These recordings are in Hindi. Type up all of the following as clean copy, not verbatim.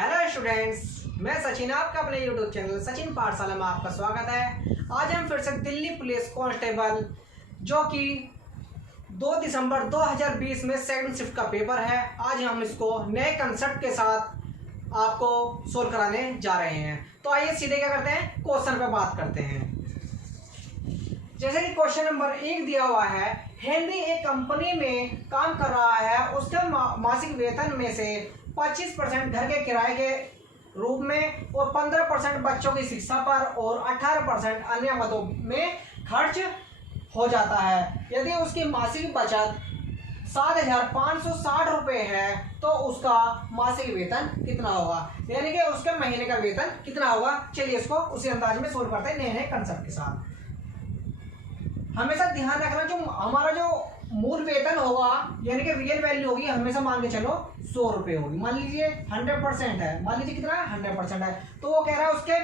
हेलो स्टूडेंट्स, मैं सचिन आपका अपने यूट्यूब चैनल सचिन पाठशाला में आपका स्वागत है। आज हम फिर से दिल्ली पुलिस कांस्टेबल जो कि 2 दिसंबर 2020 में सेकंड शिफ्ट का पेपर है, आज हम इसको नए कंसेप्ट के साथ आपको सोल्व कराने जा रहे हैं। तो आइए सीधे क्या करते हैं, क्वेश्चन पे बात करते हैं। जैसे कि क्वेश्चन नंबर 1 दिया हुआ है, हेनरी एक कंपनी में काम कर रहा है, उसके मासिक वेतन में से 25% घर के किराए के रूप में और 15% बच्चों की शिक्षा पर और 18% अन्य मदों में खर्च हो जाता है। यदि उसकी मासिक बचत 7,560 रुपये है तो उसका मासिक वेतन कितना होगा, यानी कि उसके महीने का वेतन कितना होगा। चलिए इसको उसी अंदाज में सोल्व करते हैं नए नए कंसेप्ट के साथ। हमेशा ध्यान रखना, जो हमारा जो मूल वेतन होगा यानी कि रियल वैल्यू होगी, हमेशा मान के चलो 100 रुपये होगी। मान लीजिए 100% है, मान लीजिए कितना 100% है, तो वो कह रहा है उसके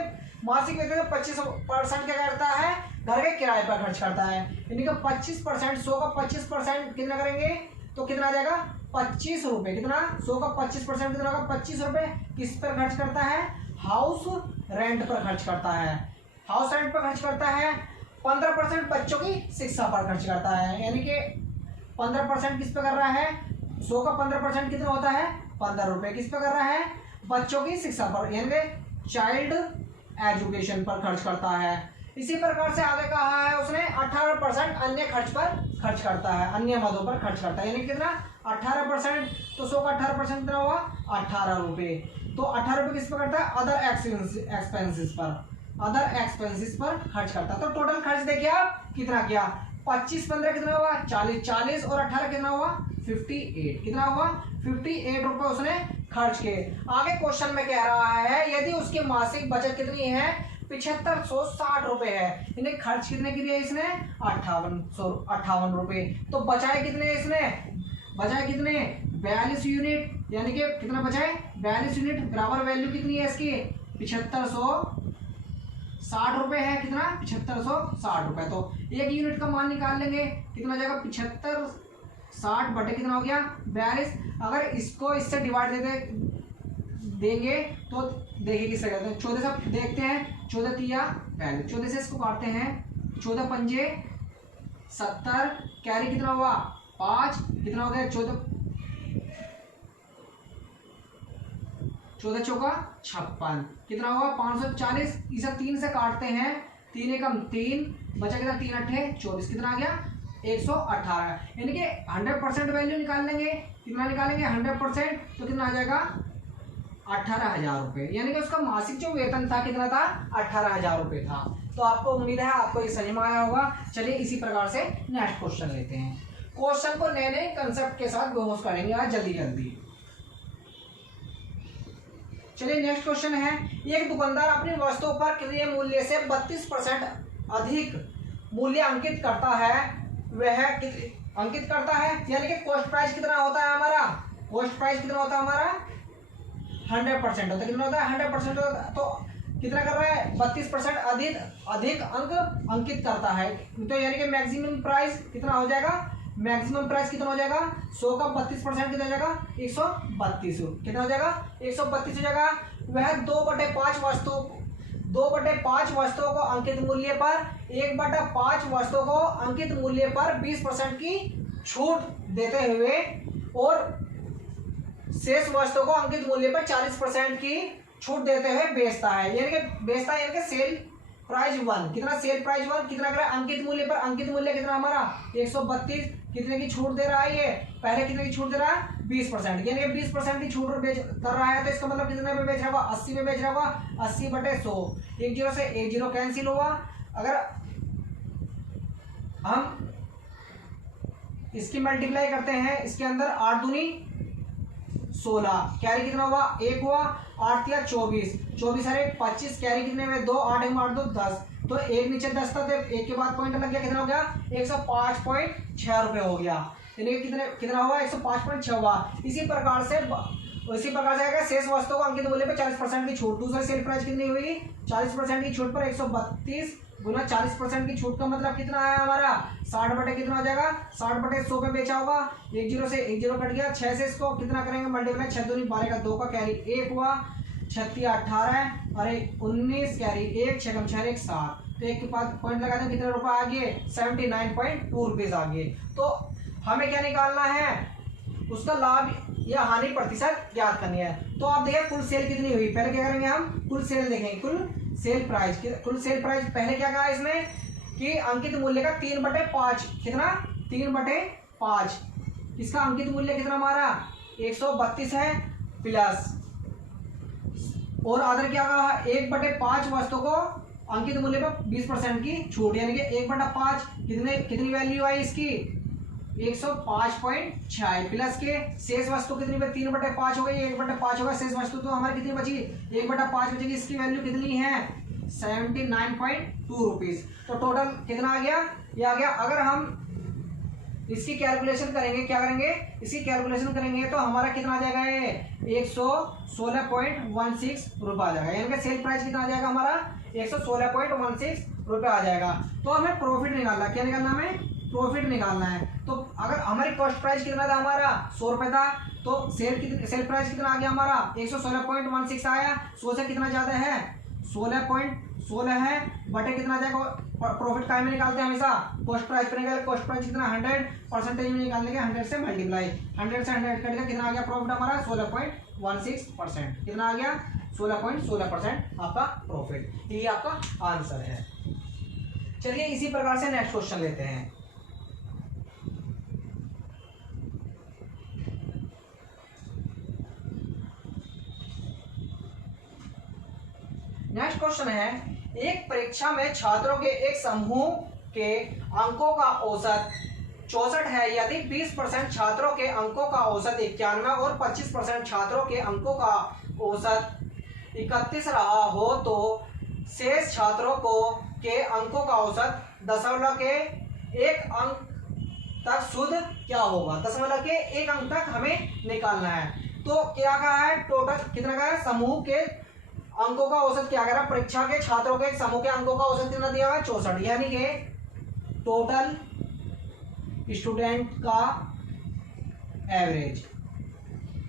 मासिक वेतन में 25% क्या करता है, घर के किराए पर खर्च करता है। यानी कि 25%, 100 का 25% कितना करेंगे तो कितना आ जाएगा 25 रुपये। कितना 100 का 25% कितना होगा 25 रुपये। किस पर खर्च करता है, हाउस रेंट पर खर्च करता है। हाउस रेंट पर खर्च करता है। 15% बच्चों की शिक्षा पर खर्च करता है, यानी कि 15% किस पे कर रहा है, 100 का 15% कितना होता है 15 रुपये। किस पे कर रहा है, बच्चों की शिक्षा पर यानी कि चाइल्ड एजुकेशन पर खर्च करता है। इसी प्रकार से आगे कहा है उसने 18% अन्य खर्च पर खर्च करता है, अन्य मदों पर खर्च करता है। यानी कितना 18%, तो 100 का 18% कितना हुआ 18 रुपये। तो 18 रुपये किस पे करता है, अदर एक्सपेंसेस पर, अदर एक्सपेंसेस पर खर्च करता है। तो टोटल खर्च देखिए आप कितना किया, 25 15 कितना हुआ 40, 40 और 18 कितना हुआ 58। कितना हुआ 58 रुपये उसने खर्च किए। आगे क्वेश्चन में कह रहा है यदि उसकी मासिक बचत कितनी है 7560 रुपये है, यानी खर्च कितने की दिया इसने 58 रुपये। तो बचाए कितने इसने, बचाए कितने 42 यूनिट, यानी कि कितना बचाए 42 यूनिट। बराबर वैल्यू कितनी है इसकी 7560 रुपये है। कितना 7560 रुपये। तो एक यूनिट का मान निकाल लेंगे, कितना हो जाएगा 7560 बटे कितना हो गया 42। अगर इसको इससे डिवाइड देंगे तो देखिए किससे करते हैं, 14 से देखते हैं, 14 तिया 42, 14 से इसको काटते हैं, 14 पंजे 70, कैरी कितना हुआ 5, कितना हो गया 14 चौका 56, कितना हुआ 540। इसे 3 से काटते हैं, 3 एकम 3, बचा कितना 3 अट्ठे 24, कितना आ गया 118। यानी कि 100% वैल्यू निकाल लेंगे, कितना निकालेंगे 100%, तो कितना आ जाएगा 18,000 रुपये। यानी कि उसका मासिक जो वेतन था कितना था 18,000 रुपये था। तो आपको उम्मीद है आपको ये समझ में आया होगा। चलिए इसी प्रकार से नेक्स्ट क्वेश्चन लेते हैं। क्वेश्चन को नए नए कंसेप्ट के साथ बेहोश करेंगे आज जल्दी जल्दी। चलिए नेक्स्ट क्वेश्चन है, एक दुकानदार अपनी वस्तुओं पर क्रय मूल्य से 32% अधिक मूल्य अंकित करता है। वह अंकित करता है यानी कि कॉस्ट प्राइस कितना होता है हमारा, कॉस्ट प्राइस कितना होता है हमारा 100% होता है। कितना होता है 100% होता है। तो कितना कर रहा है 32% अधिक अंक अंकित करता है। तो यानी कि मैक्सिमम प्राइस कितना हो जाएगा, मैक्सिमम प्राइस कितना हो जाएगा 100 का 32% कितना हो जाएगा 132। कितना हो जाएगा 132 हो जाएगा। वह 2/5 वस्तुओं को अंकित मूल्य पर 1/5 वस्तुओं को अंकित मूल्य पर 20% की छूट देते हुए और शेष वस्तुओं को अंकित मूल्य पर 40% की छूट देते हुए बेचता है। यानी कि बेचता है यानी कि सेल प्राइस 1, कितना सेल प्राइस 1 कितना कर रहा है अंकित मूल्य पर, अंकित मूल्य कितना हमारा 132, कितने की छूट दे रहा है ये, पहले कितने की छूट दे रहा है 20%, यानी कि 20% की छूट कर रहा है। तो इसका मतलब कितने में बेच रहा होगा 80 में बेच रहा होगा, 80/100, 1 0 से 1 0 कैंसिल हुआ। अगर हम इसकी मल्टीप्लाई करते हैं, इसके अंदर 8 दूनी 16, कैरी कितना हुआ 1 हुआ, 8 या 24, 24 और 1 25, कैरी कितने में 2, 8 8 2 10, तो एक नीचे 10 था तो एक के बाद पॉइंट लग गया, कितना हो गया 105.6 रुपये हो गया। यानी कि कितना हुआ 105.6 हुआ। इसी प्रकार से आएगा शेष वस्तुओं को अंकित मूल्य पर 40% की छूट। दूसरा सेल प्राइस कितनी हुई 40% की छूट पर 132 गुना 40% की छूट का मतलब कितना है हमारा 60 बटे कितना हो जाएगा 60/100 पे बेचा होगा। 1 0 से 1 0 कट गया, 6 से इसको कितना करेंगे मल्टीप्लाई, 6 दूनी 12 का 2 का कैरी 1 हुआ। 36 18 और एक 19 कैरी 1 6 6 1 7, तो एक के पास पॉइंट लगा दो, कितने रुपए आ गए 79.2 रुपीज आ गए। तो हमें क्या निकालना है, उसका लाभ या हानि प्रतिशत ज्ञात करनी है। तो आप देखिए कुल सेल कितनी हुई, पहले क्या करेंगे हम कुल सेल देखेंगे, कुल सेल प्राइस पहले क्या कहा इसने कि अंकित मूल्य का 3/5, कितना 3/5, इसका अंकित मूल्य कितना हमारा 132 है प्लस, और अदर क्या कहा 1/5 वस्तु को अंकित मूल्य पर 20% की छूट, यानी कि 1/5 कितनी वैल्यू आई इसकी 105.6 प्लस के शेष वस्तु कितनी 3/5 हो गई, 1/5 होगा, शेष वस्तु तो हमारी कितनी बची 1/5 बचेगी, इसकी वैल्यू कितनी है 79.2 रुपीज। तो टोटल कितना आ गया, ये आ गया। अगर हम इसकी कैलकुलेशन करेंगे, क्या करेंगे इसकी कैलकुलेशन करेंगे तो हमारा कितना आ जाएगा ये 116.16 रुपये आ जाएगा, यानी कि सेल प्राइस कितना आ जाएगा हमारा 116.16 रुपये आ जाएगा। तो हमें प्रॉफिट निकालना है, क्या निकालना है हमें प्रॉफिट निकालना है। तो अगर हमारी कॉस्ट प्राइस कितना था हमारा 100 रुपये था, तो सेल प्राइस कितना आ गया हमारा 116.16 आया, 100 से कितना ज्यादा है 16.16 है, बटे कितना आ जाएगा, प्रॉफिट काय में निकालते हैं हमेशा कॉस्ट प्राइस पर निकाले, कॉस्ट प्राइस कितना 100% में निकालने के 100 से मल्टीप्लाई, 100 से 100 कटेगा, कितना आ गया प्रॉफिट हमारा 16.16%, कितना आ गया 16.16% आपका प्रॉफिट, ये आपका आंसर है। चलिए इसी प्रकार से नेक्स्ट क्वेश्चन लेते हैं। नेक्स्ट क्वेश्चन है, एक परीक्षा में छात्रों के एक समूह के अंकों का औसत 64 है, यदि 20% छात्रों के अंकों का औसत 91 और 25% छात्रों के अंकों का औसत 31 रहा हो, तो शेष छात्रों को के अंकों का औसत दशमलव के एक अंक तक शुद्ध क्या होगा, दशमलव के एक अंक तक हमें निकालना है। तो क्या कहा है, टोटल कितना का है, समूह के अंकों का औसत क्या कह रहा है, परीक्षा के छात्रों के समूह के अंकों का औसत कितना दिया हुआ है 64, यानी कि टोटल स्टूडेंट का एवरेज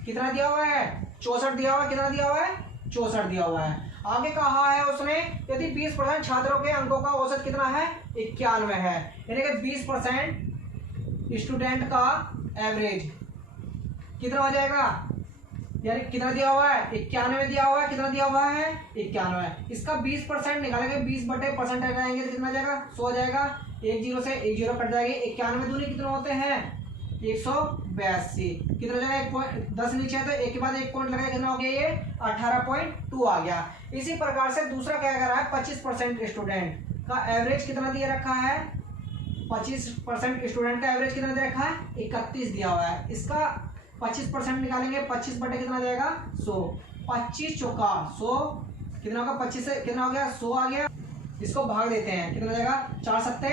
कितना दिया हुआ है 64 दिया हुआ है, कितना दिया हुआ है 64 दिया हुआ है। आगे कहा है उसने यदि 20% छात्रों के अंकों का औसत कितना है 91 है, यानी कि 20% स्टूडेंट का एवरेज कितना हो जाएगा, यानी कितना दिया हुआ है 91 दिया हुआ है, कितना दिया हुआ है 91, इसका 20% निकालेंगे, 20/% लगाएंगे तो कितना जाएगा 100 हो जाएगा, 1 0 से 1 0 कट जाएगी, 91 दूनी कितने होते हैं 182, कितना जाएगा 1 पॉइंट 10 नीचे है तो एक के बाद एक पॉइंट लगाए, कितना हो गया ये 18.2 आ गया। इसी प्रकार से दूसरा क्या कर रहा है 25% स्टूडेंट का एवरेज कितना दिया रखा है, 25% स्टूडेंट का एवरेज कितना दे रखा है 31 दिया हुआ है, इसका 25% निकालेंगे, 25 बटे कितना जाएगा 100, 25 चौका 100 कितना होगा, 25 से कितना हो गया 100 आ गया, इसको भाग देते हैं कितना जाएगा 4 सत्ते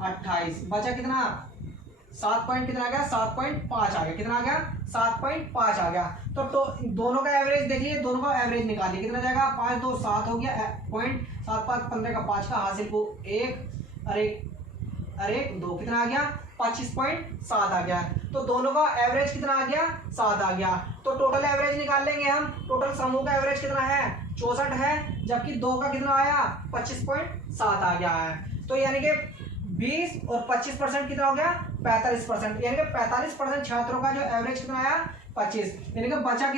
28, बचा कितना 7 पॉइंट कितना आ गया 7.5 आ गया, कितना आ गया 7.5 आ गया। तो दोनों का एवरेज देखिए, दोनों का एवरेज निकालिए, कितना जाएगा 5 2 7 हो गया, पॉइंट 7 5 15 का 5 का हासिल को 1 अरे 2 कितना आ गया 25.7 आ गया। तो दोनों का एवरेज कितना आ गया 7 आ गया। तो टोटल एवरेज निकाल लेंगे हम, टोटल समूह का एवरेज कितना है 64 है, जबकि 2 का कितना आया 25.7 आ गया है। तो यानी कि 20 और 25% कितना हो गया 45%, यानी कि 45% छात्रों का जो एवरेज कितना आया 25, यानी कि बचा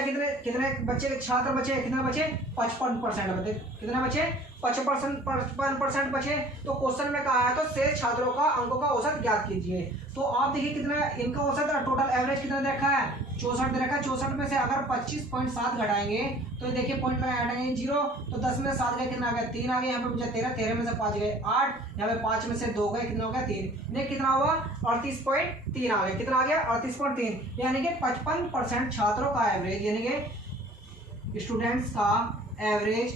कितने बच्चे छात्र बचे, कितना बचे 55% बचे, कितना बचे 55% बचे। तो क्वेश्चन में कहा है तो शेष छात्रों का अंकों का औसत ज्ञात कीजिए। तो आप देखिए कितना इनका औसत टोटल एवरेज कितना दे रखा है 64 दे रखा है, 64 में से अगर 25.7 घटाएंगे तो देखिए पॉइंट लगा हटाएंगे 0, तो 10 में 7 गए कितना आ गया 3 आ गया, यहाँ पे बचा 13, 13 में से 5 गए 8, यहाँ पे 5 में से 2 गए कितना हो गया 3, नहीं कितना हुआ 38.3 आ गया, कितना आ गया 38.3, यानी कि 55% छात्रों का एवरेज, यानी कि स्टूडेंट्स का एवरेज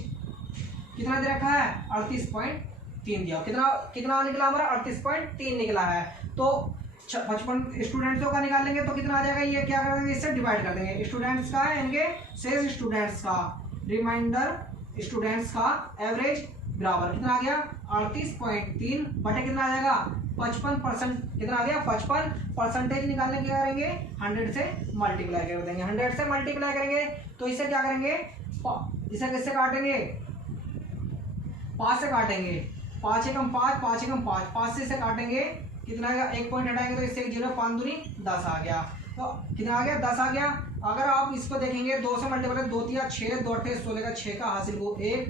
कितना दे रखा है 38.3 दिया, कितना निकला हमारा 38.3 निकला है। तो 55 स्टूडेंट्सों का निकालेंगे तो कितना आ जाएगा, ये क्या कर देंगे इससे डिवाइड कर देंगे, स्टूडेंट्स का यानी कि शेष स्टूडेंट्स का रिमाइंडर स्टूडेंट्स का एवरेज बराबर कितना आ गया 38.3 बटे कितना आ जाएगा 55%, कितना आ गया 55%। निकालने क्या करेंगे 100 से मल्टीप्लाई कर देंगे, 100 से मल्टीप्लाई करेंगे तो इसे क्या करेंगे, इसे किससे काटेंगे 5 से काटेंगे, 5 एकम 5, 5 एकम 5, 5 से इसे काटेंगे कितना आएगा, एक पॉइंट हटाएंगे तो इससे 0, 5 दूनी 10 आ गया। तो कितना आ गया 10 आ गया। अगर आप इसको देखेंगे 2 से मल्टीप्लाई 2 तिया 6, 2 अट्ठे 16 का 6 का हासिल को 1,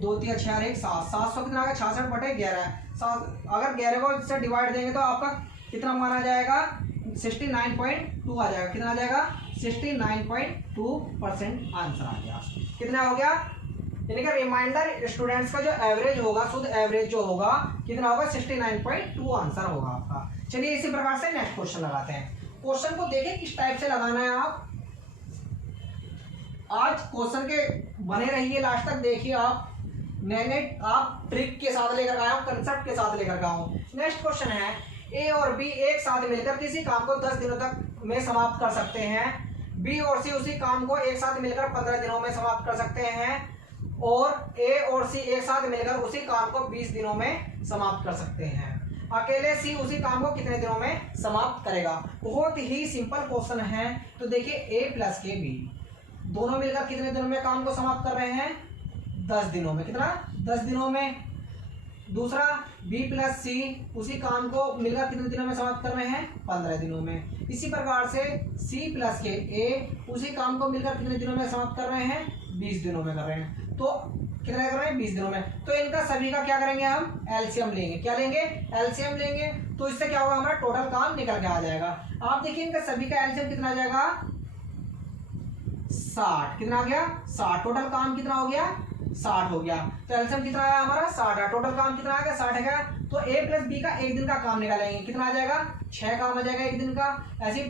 2 तिया 6 1 7, 700 कितना आ गया 66 बटे 11। अगर 11 को इससे डिवाइड देंगे तो आपका कितना मान आ जाएगा 69.2 आ जाएगा, कितना आ जाएगा 69.2% आंसर आ गया। कितना हो गया, यानी कि रिमाइंडर स्टूडेंट्स का जो एवरेज होगा, शुद्ध एवरेज जो होगा कितना होगा 69.2 आंसर होगा आपका। चलिए इसी प्रकार से नेक्स्ट क्वेश्चन लगाते हैं। क्वेश्चन को देखिए किस टाइप से लगाना है। आप आज क्वेश्चन के बने रहिए लास्ट तक, देखिए आप नए आप ट्रिक के साथ लेकर आया हूं, कंसेप्ट के साथ लेकर आया हूं। नेक्स्ट क्वेश्चन है ए और बी एक साथ मिलकर किसी काम को 10 दिनों तक में समाप्त कर सकते हैं। बी और सी उसी काम को एक साथ मिलकर 15 दिनों में समाप्त कर सकते हैं, और ए और सी एक साथ मिलकर उसी काम को 20 दिनों में समाप्त कर सकते हैं। अकेले सी उसी काम को कितने दिनों में समाप्त करेगा। बहुत ही सिंपल क्वेश्चन है। तो देखिए ए प्लस के बी दोनों मिलकर कितने दिनों में काम को समाप्त कर रहे हैं 10 दिनों में, कितना 10 दिनों में। दूसरा बी प्लस सी उसी काम को मिलकर कितने दिनों में समाप्त कर रहे हैं 15 दिनों में। इसी प्रकार से सी प्लस के ए उसी काम को मिलकर कितने दिनों में समाप्त कर रहे हैं 20 दिनों में कर रहे हैं। तो कितना कर रहे हैं 20 दिनों में। तो इनका सभी का क्या करेंगे हम एलसीएम लेंगे, क्या लेंगे एलसीएम लेंगे। तो इससे क्या होगा हमारा टोटल काम निकल के आ जाएगा। आप देखिए इनका सभी का एलसीएम कितना आ जाएगा 60, कितना आ गया 60। टोटल काम कितना हो गया 60 हो गया। तो एलसीएम कितना आया हमारा 60 है। टोटल काम कितना आ गया 60 है। तो ए प्लस बी का एक दिन का काम निकालेंगे, कितना आ जाएगा 6 काम आ जाएगा एक दिन का। ऐसे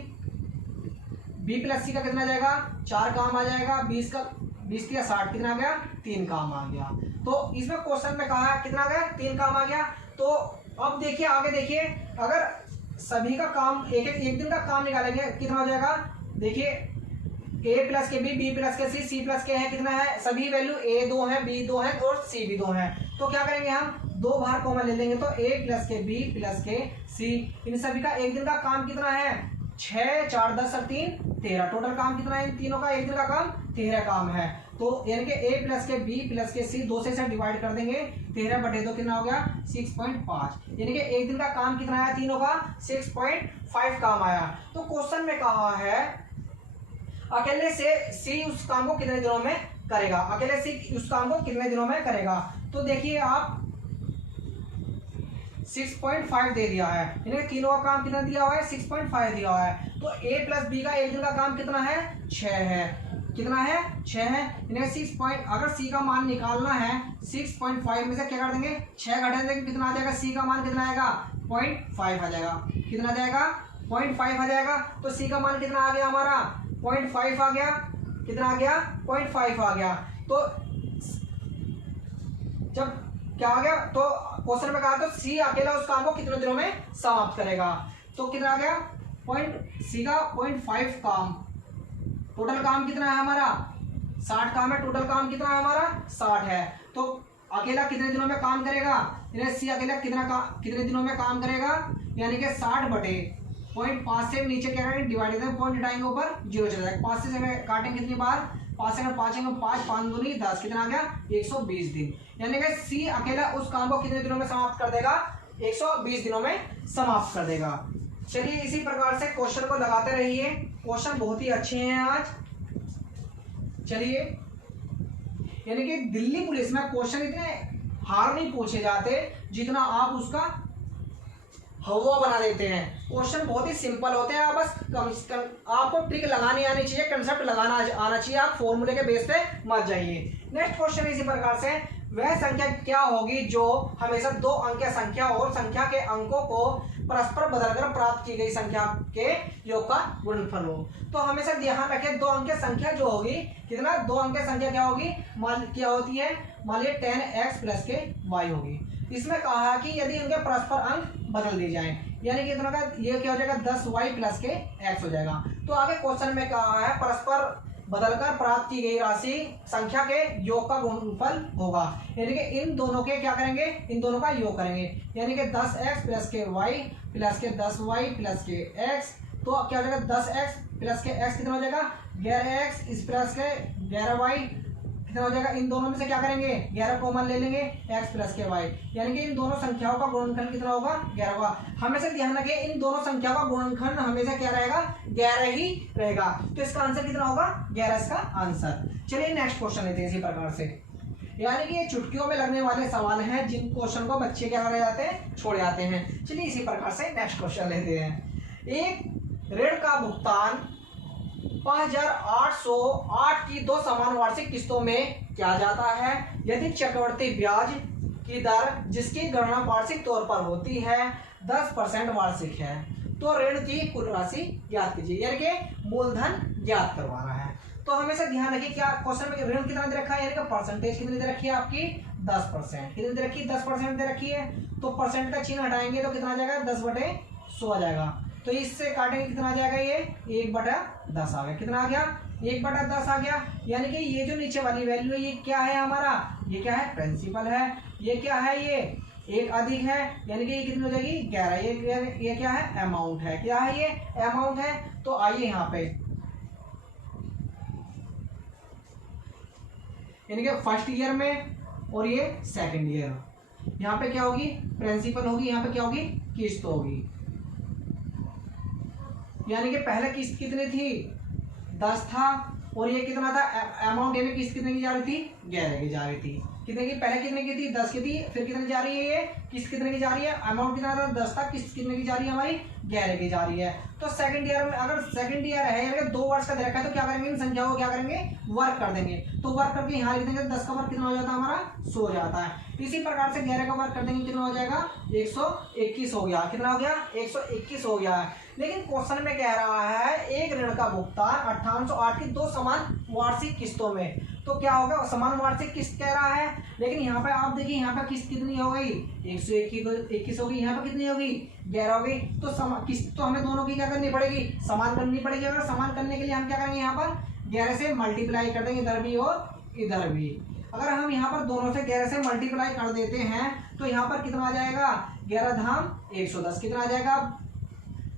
बी प्लस सी का कितना आ जाएगा 4 काम आ जाएगा। 20 का 20 या 60 कितना आ गया 3 काम आ गया। तो इसमें क्वेश्चन में कहा है कितना आ गया 3 काम आ गया। तो अब देखिए आगे देखिए, अगर सभी का काम एक दिन का काम निकालेंगे कितना हो जाएगा। देखिए ए प्लस के बी प्लस के सी प्लस के है, कितना है सभी वैल्यू ए 2 है बी 2 है और सी भी 2 है। तो क्या करेंगे हम 2 बाहर कॉमन ले लेंगे। तो ए प्लस के बी प्लस के सी इन सभी का एक दिन का काम कितना है 6 4 10 और 3 13। टोटल काम कितना है इन तीनों का एक दिन का काम 13 काम है। तो यानी कि ए प्लस के बी प्लस के सी 2 से डिवाइड कर देंगे 13 बटे 2 कितना हो गया 6.5। यानी कि एक दिन का काम कितना आया तीनों का 6.5 काम आया। तो क्वेश्चन में कहा है अकेले से सी उस काम को कितने दिनों में करेगा, अकेले सी उस काम को कितने दिनों में करेगा। तो देखिए आप 6.5 दे दिया है, इन्हें तीनों का काम कितना दिया हुआ है 6.5 दिया हुआ है। तो a प्लस बी का एक दिन का काम कितना है 6 है, कितना है 6 है। इन्हें 6 अगर c का मान निकालना है 6.5 में से क्या कर देंगे 6 घटा देंगे, कितना आ जाएगा c का मान कितना आएगा 0.5 आ जाएगा, कितना आ जाएगा 0.5 आ जाएगा। तो c का मान कितना आ गया हमारा 0.5 आ गया, कितना आ गया 0.5 आ गया। तो जब क्या आ गया तो क्वेश्चन में कहा तो सी अकेला उस काम को कितने दिनों में समाप्त करेगा। तो कितना आ गया सी का 0.5 काम। टोटल काम कितना है हमारा 60 काम है। टोटल काम कितना है हमारा 60 है। तो अकेला कितने दिनों में काम करेगा, सी अकेला कितने दिनों में काम करेगा, यानी कि 60 बटे 0.5 से नीचे क्या करेंगे डिवाइड करेंगे, पॉइंट हटाएंगे ऊपर 0 चला जाएगा। 5 से काटेंगे कितनी बार 5 से 5 दूनी 10, कितना आ गया 120 दिन। यानी कि सी अकेला उस काम को कितने दिनों में समाप्त कर देगा 120 दिनों में समाप्त कर देगा। चलिए इसी प्रकार से क्वेश्चन को लगाते रहिए, क्वेश्चन बहुत ही अच्छे हैं आज। चलिए यानी कि दिल्ली पुलिस में क्वेश्चन इतने हार्ड नहीं पूछे जाते जितना आप उसका हवा बना देते हैं। क्वेश्चन बहुत ही सिंपल होते हैं, बस आपको ट्रिक लगानी आनी चाहिए, कंसेप्ट लगाना आना चाहिए, आप फॉर्मूले के बेस पे मत जाइए। नेक्स्ट क्वेश्चन इसी प्रकार से, वह संख्या क्या होगी जो हमेशा 2 अंक की संख्या और संख्या के अंकों को परस्पर बदलकर प्राप्त की गई संख्या के योग का गुणनफल हो। तो हमेशा ध्यान रखें 2 अंक की संख्या जो होगी कितना 2 अंक की संख्या क्या होगी क्या होती है, मान लीजिए 10x प्लस के y होगी। इसमें कहा कि यदि उनके परस्पर अंक बदल दिए जाएं, यानी कि दोनों का ये क्या हो जाएगा 10y प्लस के x हो जाएगा। तो आगे क्वेश्चन में कहा है परस्पर बदलकर प्राप्त की गई राशि संख्या के योग का गुणनफल होगा। यानी कि इन दोनों के क्या करेंगे, इन दोनों का योग करेंगे। यानी कि 10x प्लस के y प्लस के 10y प्लस के x, तो क्या हो जाएगा 10x प्लस के x कितना हो जाएगा 11x इस प्लस के 11y कितना हो जाएगा। इन दोनों में से क्या करेंगे 11 कॉमन ले लेंगे x प्लस के y, यानी कि इन दोनों संख्याओं का गुणनखंड कितना होगा 11 होगा। हमेशा ध्यान रखिए इन दोनों संख्याओं का गुणनखंड हमेशा क्या रहेगा 11 ही रहेगा। तो इसका आंसर कितना होगा 11 इसका आंसर। चलिए नेक्स्ट क्वेश्चन लेते हैं इसी प्रकार से। यानी कि ये चुटकियों में लगने वाले सवाल हैं जिन क्वेश्चन को बच्चे क्या कर जाते हैं छोड़ जाते हैं। चलिए इसी प्रकार से नेक्स्ट क्वेश्चन लेते हैं। एक ऋण का भुगतान 5808 की 2 समान वार्षिक किस्तों में किया जाता है यदि चक्रवृद्धि ब्याज की दर जिसकी गणना वार्षिक तौर पर होती है 10% वार्षिक है, तो ऋण की कुल राशि ज्ञात कीजिए। यानी कि मूलधन ज्ञात करवा रहा है। तो हमेशा ध्यान रखिए क्या क्वेश्चन में ऋण कितना दे रखा है, यानी कि परसेंटेज कितनी दे रखी है आपकी 10%। कितनी दे रखी है 10% दे रखी है। तो परसेंट का चिन्ह हटाएंगे तो कितना आ जाएगा 10/100 आ जाएगा। तो इससे काटेंगे कितना आ जाएगा ये 1/10 आ गया। कितना आ गया 1/10 आ गया। यानी कि ये जो नीचे वाली वैल्यू है ये क्या है हमारा, ये क्या है प्रिंसिपल है। ये क्या है ये एक अधिक है, यानी कि ये कितनी हो जाएगी 11। ये क्या है अमाउंट है, क्या है ये अमाउंट है। तो आइए यहाँ पे यानी कि फर्स्ट ईयर में और ये सेकंड ईयर, यहाँ पे क्या होगी प्रिंसिपल होगी, यहाँ पे क्या होगी किस्त होगी। यानी कि पहले किस्त कितनी थी 10 था और ये कितना था अमाउंट, यानी किस्त कितने की जा रही थी 11 की जा रही थी। कितने की पहले कितने की थी 10 की थी, फिर कितने की जा रही है ये किस्त कितने की जा रही है, अमाउंट कितना था 10 था, किस्त कितने की जा रही है हमारी 11 की जा रही है। तो सेकंड ईयर में अगर सेकंड ईयर है यानी 2 वर्ष का दे रखा है तो क्या करेंगे इन संख्याओं को क्या करेंगे वर्क कर देंगे। तो वर्क करके यहाँ लिख देंगे 10 का वर्क कितना हो जाता है हमारा 100 हो जाता है। इसी प्रकार से 11 का वर्क कर देंगे कितना हो जाएगा 121 हो गया। कितना हो गया 121 हो गया है। लेकिन क्वेश्चन में कह रहा है एक ऋण का भुगतान 5808 की 2 समान वार्षिक किस्तों में, तो क्या होगा समान वार्षिक किस्त कह रहा है। लेकिन यहाँ पे आप देखिए यहाँ पे किस्त कितनी हो गई 121 हो गई, यहाँ पे कितनी होगी 11 हो गई। तो किस्त तो हमें दोनों की क्या करनी पड़ेगी समान करनी पड़ेगी। अगर समान करने के लिए हम क्या करेंगे यहाँ पर 11 से मल्टीप्लाई कर देंगे इधर भी और इधर भी। अगर हम यहाँ पर दोनों से 11 से मल्टीप्लाई कर देते हैं तो यहाँ पर कितना आ जाएगा 11 धाम 110 कितना आ जाएगा,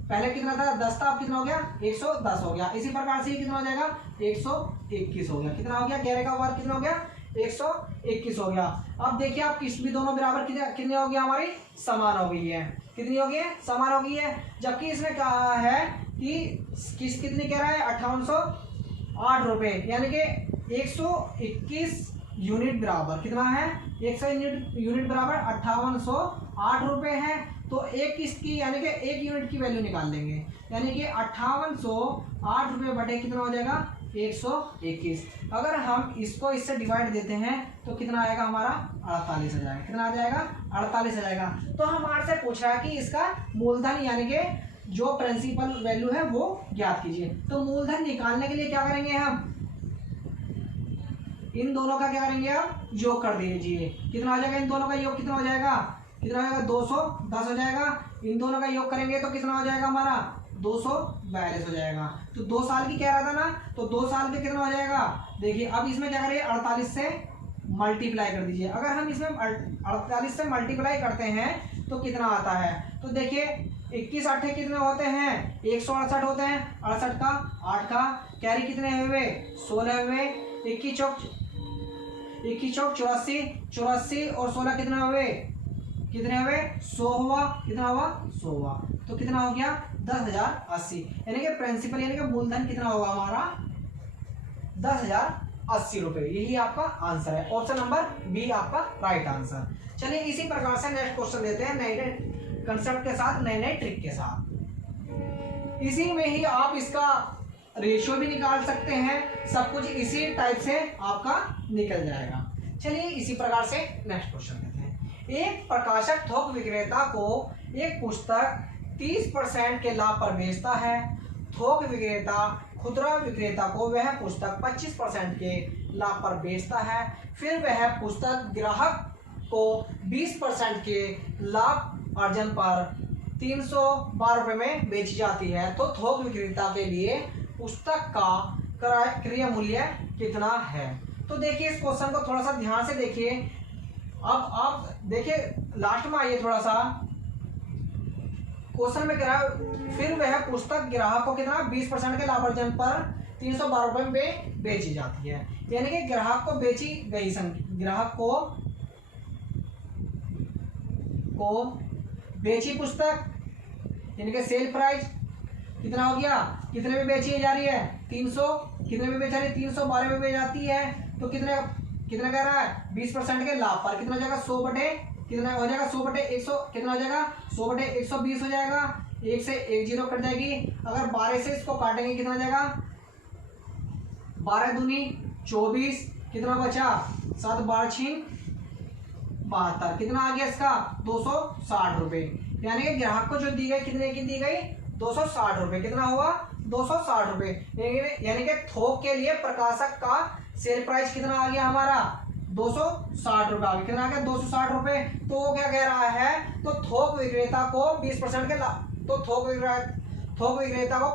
पहले कितना था 10 था अब कितना हो गया 110 हो गया। इसी प्रकार से कितना हो जाएगा 121 हो गया। कितना हो गया 11 का वर्ग कितना हो गया 121 हो गया। अब देखिए आप किस्त भी दोनों बराबर कितने हो गया हमारी समान हो गई है। कितनी हो गई है समान हो गई है। जबकि इसमें कहा है कि किस्त कितनी कह रहा है 5808 रुपए, यानी कि 121 यूनिट बराबर कितना है 100 यूनिट बराबर 5808 रुपए है। तो एक किस्त की यानी कि 1 यूनिट की वैल्यू निकाल लेंगे, यानी कि 5808 रुपये बटे कितना हो जाएगा 121। अगर हम इसको इससे डिवाइड देते हैं तो कितना आएगा हमारा 48 आ जाएगा। कितना आ जाएगा 48 आ जाएगा। तो हमारे से पूछ रहा है कि इसका मूलधन यानी कि जो प्रिंसिपल वैल्यू है वो ज्ञात कीजिए। तो मूलधन निकालने के लिए क्या करेंगे हम इन दोनों का क्या करेंगे आप योग कर दीजिए। कितना आ जाएगा इन दोनों का योग कितना हो जाएगा, कितना हो जाएगा 210 हो जाएगा। इन दोनों का योग करेंगे तो कितना हो जाएगा हमारा 242 हो जाएगा। तो 2 साल की कह रहा था ना, तो 2 साल के कितना हो जाएगा देखिए। अब इसमें क्या करिए 48 से मल्टीप्लाई कर दीजिए। अगर हम इसमें 48 से मल्टीप्लाई करते हैं तो कितना आता है, तो देखिए 21 8 कितने होते हैं 168 होते हैं। 68 का 8 का कैरी कितने हुए 16 हुए। 21 चौक 84, 84 और 16 कितना हुए 100 हुआ। कितना हुआ 100 हुआ। तो कितना हो गया 10,080, यानी कि प्रिंसिपल यानी कि मूलधन कितना होगा हमारा 10,080 रुपए। यही आपका आंसर है। ऑप्शन नंबर बी आपका राइट आंसर। चलिए इसी प्रकार से नेक्स्ट क्वेश्चन लेते हैं नए नए कंसेप्ट के साथ, नए नए ट्रिक के साथ। इसी में ही आप इसका रेशियो भी निकाल सकते हैं, सब कुछ इसी टाइप से आपका निकल जाएगा। चलिए इसी प्रकार से नेक्स्ट क्वेश्चन लेते हैं। एक प्रकाशक थोक विक्रेता को एक पुस्तक 30% के लाभ पर बेचता है। थोक विक्रेता खुदरा विक्रेता को वह पुस्तक 25% के लाभ पर बेचता है। फिर वह पुस्तक ग्राहक को 20% के लाभ अर्जन पर 312 रुपये में बेची जाती है। तो थोक विक्रेता के लिए पुस्तक का क्रय मूल्य कितना है। तो देखिए इस क्वेश्चन को थोड़ा सा ध्यान से देखिए। अब आप देखिए लास्ट में आइए थोड़ा सा। क्वेश्चन में कह रहा है फिर वह पुस्तक ग्राहक को कितना 20% के लाभ अर्जन पर 312 रुपए में बेची जाती है। यानी कि ग्राहक को बेची गई ग्राहक को बेची पुस्तक यानी कि सेल प्राइस कितना हो गया, कितने में बेची जा रही है 300, कितने में बेचा रही है 312 में बेच जाती है। तो कितने कितना कह रहा है 20% के लाभ पर कितना हो जाएगा 100 बटे कितना हो जाएगा 100 बटे 100 कितना हो जाएगा 100 बटे 120 हो जाएगा। एक से एक जीरो कट जाएगी। अगर 12 से इसको काटेंगे कितना हो जाएगा 12 दूनी 24 कितना बचा 7 12 6 72 कितना आ गया इसका 260 रुपए। यानी कि ग्राहक को जो दी गई कितने की दी गई 260 रुपए। कितना हुआ 260 रुपए। यानी कि थोक के लिए प्रकाशक का सेल प्राइस कितना आ गया हमारा 260 रुपए आ गया। कितना आ गया 260 रुपए। तो वो क्या कह रहा है तो थोक विक्रेता को 20% के तो थोक विक्रेता को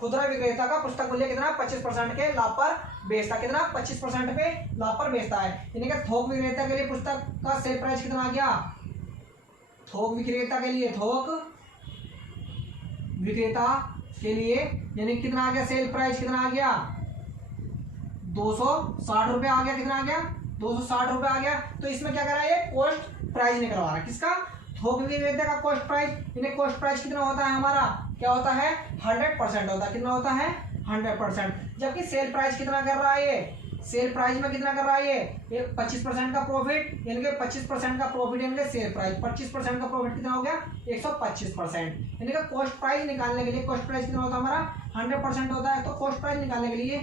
खुदरा विक्रेता का पुस्तक मूल्य कितना 25% के लाभ पर बेचता कितना 25% पे लाभ पर बेचता है। यानी कि थोक विक्रेता के लिए पुस्तक का सेल प्राइस कितना आ गया थोक विक्रेता के लिए यानी कितना आ गया सेल प्राइस कितना आ गया 260 रुपए आ गया। कितना आ गया 260 रुपए आ गया। तो इसमें क्या कर रहा है ये कॉस्ट प्राइस निकलवा रहा है किसका थोक विक्रेता का कॉस्ट प्राइस। यानी कॉस्ट प्राइस कितना होता है हमारा क्या होता है 100% होता है। कितना होता है 100%। जबकि सेल प्राइस कितना कर रहा है ये सेल प्राइस में कितना कर रहा है ये 25% का प्रॉफिट यानी कि 25% का प्रॉफिट यानी कि सेल प्राइस 25% का प्रॉफिट कितना हो गया 125%। यानी कि कॉस्ट प्राइस निकालने के लिए कॉस्ट प्राइस कितना होता है हमारा 100% होता है। तो कॉस्ट प्राइस निकालने के लिए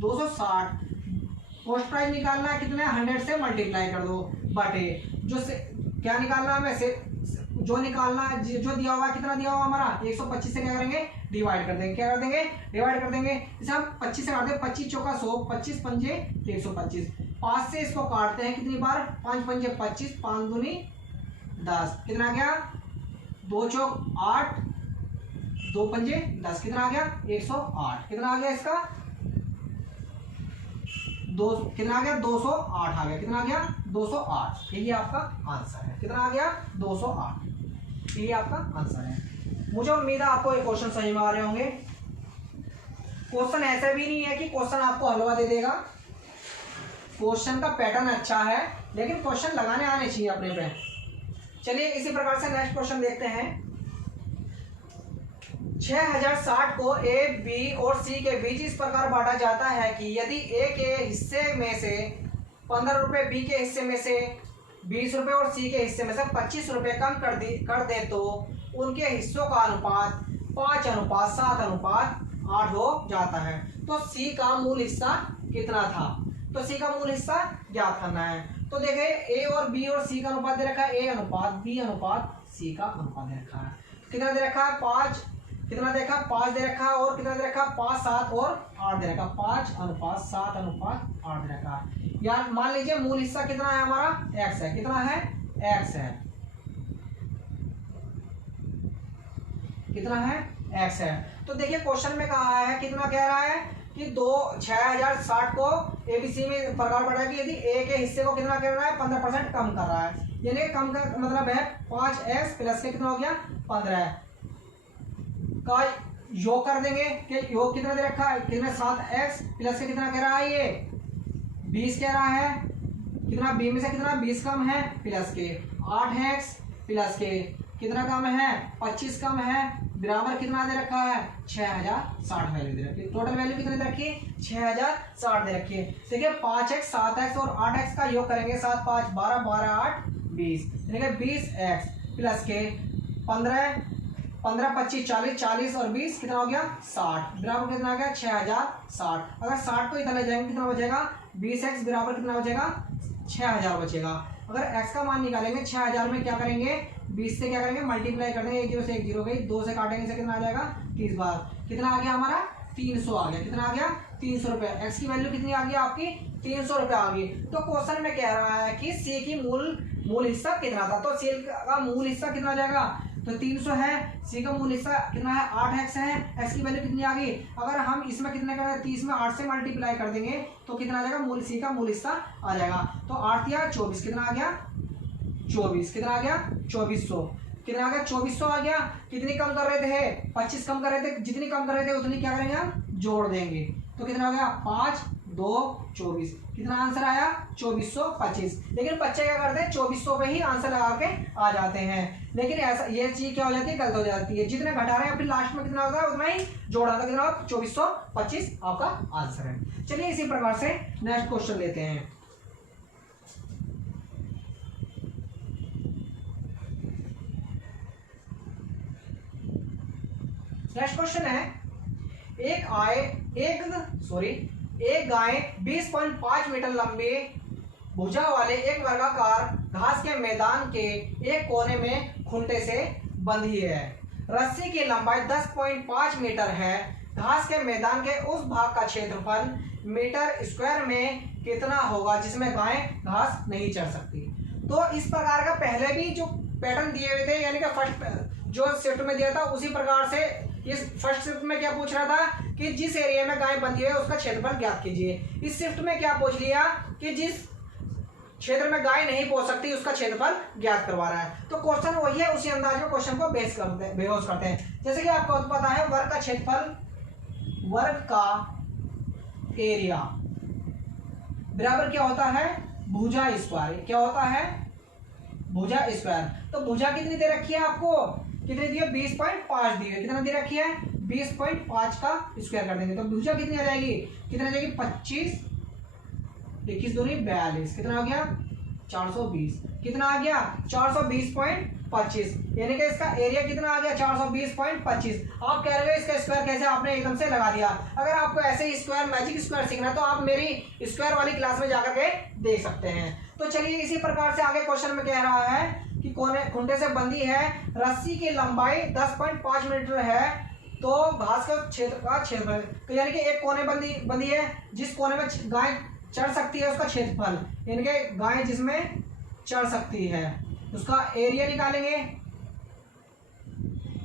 260 कॉस्ट प्राइस निकालना है कितने 100 से मल्टीप्लाई कर दो बटे जो से क्या निकालना है वैसे जो निकालना है जो दिया हुआ कितना दिया हुआ हमारा 125 से क्या करेंगे डिवाइड कर देंगे। क्या कर देंगे डिवाइड कर देंगे। इसे हम 25 से काटते हैं 25 चौका 100 25 पंजे 125 5 से इसको काटते हैं कितनी बार 5 पंजे 25 5 दूनी 10 कितना आ गया 2 चौक 8 2 पंजे 10 कितना आ गया 108 कितना आ गया इसका कितना आ गया 208 आ गया। कितना आ गया 208। यही आपका आंसर है। कितना आ गया 208। यही आपका आंसर है। मुझे उम्मीद है आपको ये क्वेश्चन समझ में आ रहे होंगे। क्वेश्चन ऐसा भी नहीं है कि क्वेश्चन आपको हलवा दे देगा। क्वेश्चन का पैटर्न अच्छा है लेकिन क्वेश्चन लगाने आने चाहिए अपने पे। चलिए इसी प्रकार से नेक्स्ट क्वेश्चन देखते हैं। 6060 को ए बी और सी के बीच इस प्रकार बांटा जाता है कि यदि ए के हिस्से में से 15 रुपए बी के हिस्से में से 20 रुपए और सी के हिस्से में से 25 रुपए कम कर दे तो उनके हिस्सों का अनुपात 5:7:8 हो जाता है। तो सी का मूल हिस्सा कितना था। तो सी का मूल हिस्सा ज्ञात करना है। तो देखें ए और बी और सी का अनुपात दे रखा है ए अनुपात बी अनुपात सी का अनुपात दे रखा है। कितना दे रखा है 5 कितना देखा 5 दे रखा और कितना दे रखा 5 7 और 8 दे रखा 5:7:8 दे रखा। यार मान लीजिए मूल हिस्सा कितना है हमारा x है। कितना है x है। कितना है x है। तो देखिए क्वेश्चन में कहा है कितना कह रहा है कि 6060 को एबीसी में प्रकार बढ़ा कि यदि ए के हिस्से को कितना कर रहा है 15% कम कर रहा है। यानी कम का मतलब है 5x प्लस के कितना हो गया 15 का योग कर देंगे कि योग कितना दे रखा है कितना 7x प्लस के कितना कह रहा है ये 20 कह रहा है। कितना b में से कितना 20 कम है प्लस के 8x प्लस के कितना कम है 25 कम है बराबर कितना दे रखा है 6060 वैल्यू दे रखी है। टोटल वैल्यू कितनी दे रखी है 6060 दे रखी है। देखिए 5x 7x और 8x का योग करेंगे 7 5 12 12 8 20 यानी कि 20x प्लस के 15 15 25 40 40 और 20 कितना हो गया 60 बराबर कितना आ गया 6060। अगर 60 को इतना ले जाएंगे कितना बचेगा 20x बराबर कितना बचेगा 6000 बचेगा। अगर x का मान निकालेंगे 6000 में क्या करेंगे 20 से क्या करेंगे मल्टीप्लाई कर देंगे 1 0 से 1 0 गई 2 से काटेंगे से कितना आ जाएगा 30 बार कितना आ गया हमारा 300 आ गया। कितना आ गया 300 रुपये। x की वैल्यू कितनी आ गई आपकी 300 रुपये आ गई। तो क्वेश्चन में कह रहा है कि सी की मूल हिस्सा कितना था। तो सेल का मूल हिस्सा कितना हो जाएगा तो 300 है, सी का मूल हिस्सा कितना है 8x है, x की वैल्यू कितनी आ गई, अगर हम इसमें कितने का 30 में 8 से मल्टीप्लाई कर देंगे तो कितना आ जाएगा, मूल सी का मूल हिस्सा आ जाएगा। तो 8 या 24 कितना आ गया 24, कितना आ गया 2400, कितना आ गया 2400 आ गया। कितनी कम कर रहे थे 25 कम कर रहे थे, जितनी कम कर रहे थे उतनी क्या करेंगे हम जोड़ देंगे। तो कितना हो गया 5 2 24, कितना आंसर आया 2425। लेकिन बच्चे क्या करते हैं 2400 पे ही आंसर लगा के आ जाते हैं, लेकिन ऐसा ये चीज क्या हो जाती है गलत हो जाती है। जितने घटा रहे हैं फिर लास्ट में कितना होगा उतना ही जोड़ा था, कितना 2425 आपका आंसर है। चलिए इसी प्रकार से नेक्स्ट क्वेश्चन लेते हैं। नेक्स्ट क्वेश्चन है एक गाय 20.5 मीटर लंबे भुजा वाले एक वर्गाकार घास के मैदान के एक कोने में खूंटे से बंधी है। रस्सी की लंबाई 10.5 मीटर है। घास के मैदान के उस भाग का क्षेत्रफल मीटर स्क्वायर में कितना होगा जिसमें गाय घास नहीं चढ़ सकती। तो इस प्रकार का पहले भी जो पैटर्न दिए हुए थे, यानी कि फर्स्ट जो शिफ्ट में दिया था उसी प्रकार से इस फर्स्ट शिफ्ट में क्या पूछ रहा था कि जिस एरिया में गाय बंधी है उसका क्षेत्रफल ज्ञात कीजिए। इस शिफ्ट में क्या पूछ लिया कि जिस क्षेत्र में गाय नहीं पहुंच सकती उसका क्षेत्रफल ज्ञात करवा रहा है। तो क्वेश्चन वही है, उसी अंदाज में क्वेश्चन को बेहोश करते हैं। जैसे कि आपको पता है वर्ग का क्षेत्रफल, वर्ग का एरिया बराबर क्या होता है भुजा स्क्वायर। क्या होता है भुजा स्क्वायर। तो भुजा कितनी दे रखी है आपको, कितनी दी है 20.5 दी है, कितना दे रखी है 20.5 का स्क्वायर कर देंगे तो भुजा कितनी आ जाएगी, कितना आ जाएगी 25 21 दूनी 42, कितना हो गया 420, कितना आ गया 420.25, यानी कि इसका एरिया कितना आ गया 420.25। आप कह रहे हो इसका स्क्वायर कैसे आपने एकदम से लगा दिया। अगर आपको ऐसे ही स्क्वायर मैजिक स्क्वायर सीखना है तो आप मेरी स्क्वायर वाली क्लास में जाकर के देख सकते हैं। तो चलिए इसी प्रकार से आगे क्वेश्चन में कह रहा है कि कोने खूंटे से बंधी है, रस्सी की लंबाई 10.5 मीटर है, तो घास के क्षेत्र का क्षेत्रफल, तो यानी कि एक कोने बंधी है जिस कोने में गाय चढ़ सकती है उसका क्षेत्रफल, यानी कि गाय जिसमें चढ़ सकती है उसका एरिया निकालेंगे,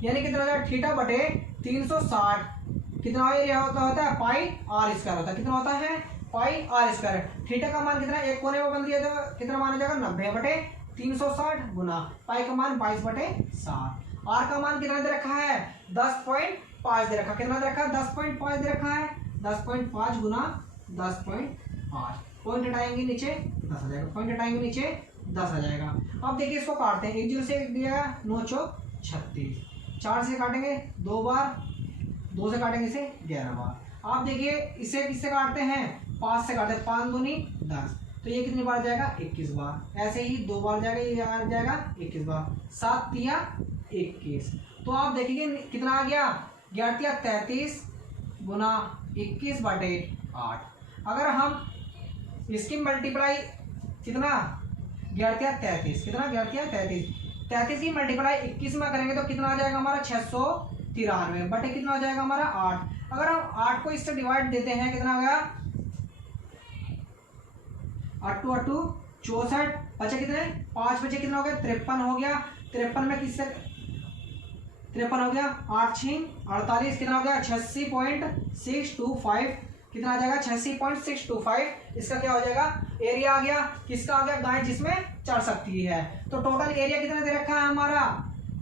यानी कितना हो जाएगा थीटा बटे 360, कितना एरिया होता है पाई आर स्क्वायर होता है, कितना होता है पाई आर स्क्वायर। थीटा का मान कितना, एक कोने में बंधी है तो कितना मान जाएगा 90 बटे 360 गुना पाई का मान 22 बटे 7। आर का मान कितना दे रखा है 10.5 दे रखा, कितना दे रखा है 10.5 दे रखा है, 10.5 गुना 10.5, पॉइंट हटाएंगे नीचे 10 आ जाएगा, पॉइंट हटाएंगे नीचे 10 आ जाएगा। अब देखिए इसको काटते हैं, 1 0 से दिया 9 चौक 36, 4 से काटेंगे 2 बार, 2 से काटेंगे इसे 11 बार। आप देखिए इसे किससे काटते हैं 5 से काटते हैं, 5 दूनी 10, तो ये कितनी बार जाएगा 21 बार, ऐसे ही 2 बार जाएगा, ये आ जाएगा 21 बार, 7 तिया 21। तो आप देखिए कितना आ गया 11 तिया 33 गुना 21 बटे 8। अगर हम इसकी मल्टीप्लाई कितना 11 तिया 33, कितना 11 तिया 33 की मल्टीप्लाई 21 में करेंगे तो कितना आ जाएगा हमारा 693 बटे कितना हो जाएगा हमारा 8। अगर हम 8 को इससे डिवाइड देते हैं कितना हो गया 8 2 64, बचे कितने 5 बचे, कितना हो गया 53 हो गया, 53 में किससे 53 हो गया 8 6 48, कितना हो गया 86.625, कितना आ जाएगा 86.625। इसका क्या हो जाएगा एरिया आ गया, किसका आ गया गाय जिसमें चढ़ सकती है। तो टोटल एरिया कितना दे रखा है हमारा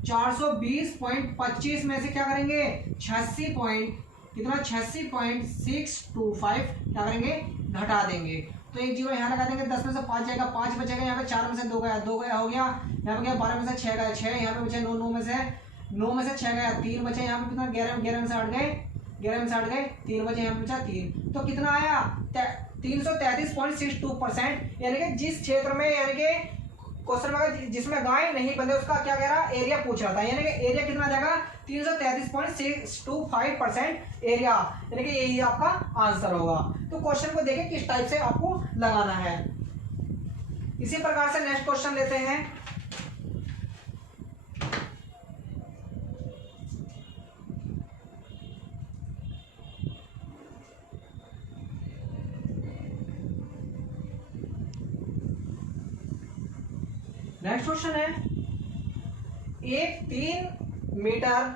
420.25 में से क्या करेंगे 86.625 क्या करेंगे घटा देंगे, तो 1 0 यहाँ लगा देंगे, 10 में से 5 जाएगा 5 बचेगा, यहाँ पे 4 में से 2 गया 2 गया हो गया, यहाँ पे गया 12 में से 6 गया 6, यहाँ पे बचे 9 में से 6 गया 3 बचे, यहाँ पे कितना 11 में से 8 गए 11 में से 8 गए 3 बचे, यहाँ पे बचा 3, तो कितना आया 333.62%। यानी कि जिस क्षेत्र में यानी कि क्वेश्चन में जिसमें गाय नहीं बंधे उसका क्या कह रहा एरिया पूछ रहा था, यानी कि एरिया कितना जाएगा 333.625% एरिया, यानी कि यही आपका आंसर होगा। तो क्वेश्चन को देखें किस टाइप से आपको लगाना है। इसी प्रकार से नेक्स्ट क्वेश्चन लेते हैं। नेक्स्ट क्वेश्चन है एक 3 मीटर